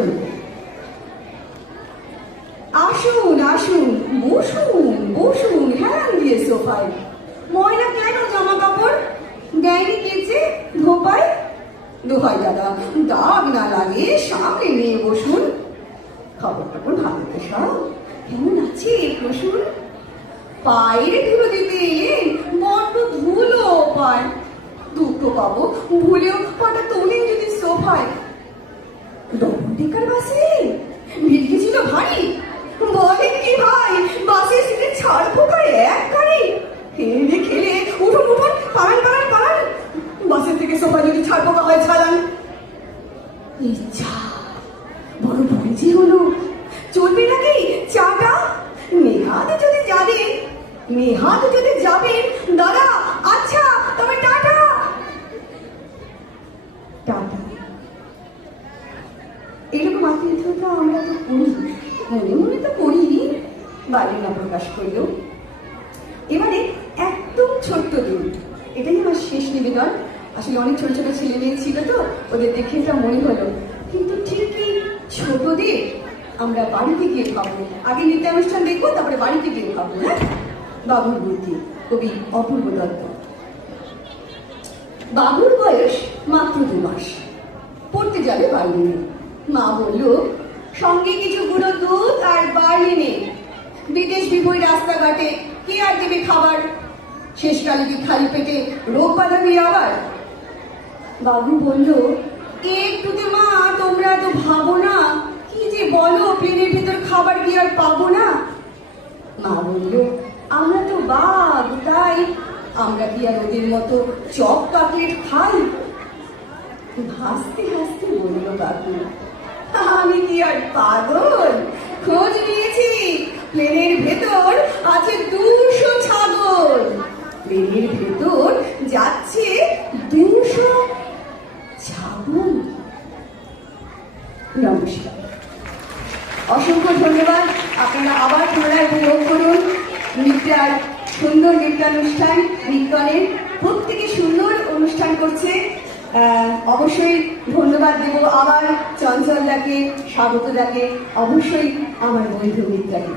হলো। আসুন আসুন, বসুন বসুন হেলান দিয়ে সোফায়। ময়লা কেন জামা কাপড় দেয়নি কেচে ধোপায়? দোহাই দাদা, দাগ না লাগে সামনে নিয়ে বসুন। খবর টবর ভালো তো সব? কেমন আছে বসুন? পায়ের ধুলো দিতে এলেন, বড্ড ধুলো পায়। দুঃখ পাবো, ভুলেও পাটা তোলেন যদি সোফায়। ডবল ডেকার বাসে ভিড় ছিল ভারী। বলেন কি ভাই, বাসের সিটে ছাড় পোকায় এক গাড়ি। খেলে খেলে উঠুন উঠুন, পালান পালান পালান। বাসের থেকে সোফায় যদি ছাড় পোকা হয় চালান। ইচ্ছা বড় ভুল যে হলো। চলবে নাকি চাটা? নেহাত যদি যাবেন, নেহাত যদি যাবেন দাদা, আচ্ছা তবে টাটা। টাটা। এরকম আত্মীয়তা আমরা তো করি, মনে মনে তো করি, বাইরে না প্রকাশ করলেও। এবারে একদম ছোট্ট দিন, এটাই আমার শেষ নিবেদন। আসলে অনেক ছোট ছোট ছেলে মেয়ে ছিল তো, ওদের দেখে এটা মনে হলো। কিন্তু ঠিক এই ছোটদের আমরা বাড়িতে গিয়ে খাবো। আগে নৃত্যানুষ্ঠান দেখবো, তারপরে বাড়িতে গিয়ে খাবো। হ্যাঁ, বাবুর বুদ্ধি, কবি অপূর্ব দত্ত। বাবুর বয়স মাত্র 2 মাস। পড়তে যাবে বার্লিনে। মা বলল সঙ্গে কিছু গুঁড়ো দুধ আর বার্লিনে। বিদেশ বিবই রাস্তাঘাটে কে আর দেবে খাবার? শেষকালে কি খালি পেটে রোগ বাঁধাবি আবার? বাবু বলল একটুতে মা তোমরা তো ভাবো না, কি যে বলো, প্লেনের ভেতর খাবার কি আর পাবো না? মা বলল আমরা তো বাঘ, তাই আমরা কি আর ওদের মতো চপ কাটলেট খাই? হাসতে হাসতে বলল বাবু, আমি কি আর পাগল? খোঁজ নিয়েছি, প্লেনের ভেতর আছে 200 ছাগল। প্লেনের ভেতর যাচ্ছে 200 ছাগল। নমস্কার, অসংখ্য ধন্যবাদ। আপনারা আবার পুনরায় উপভোগ করুন নৃত্যার সুন্দর নৃত্যানুষ্ঠান। নিকনের প্রত্যেকে সুন্দর অনুষ্ঠান করছে। অবশ্যই ধন্যবাদ দেব আবার চঞ্চলদাকে, স্বাগতদাকে, অবশ্যই আমার বন্ধু মিত্রাকে।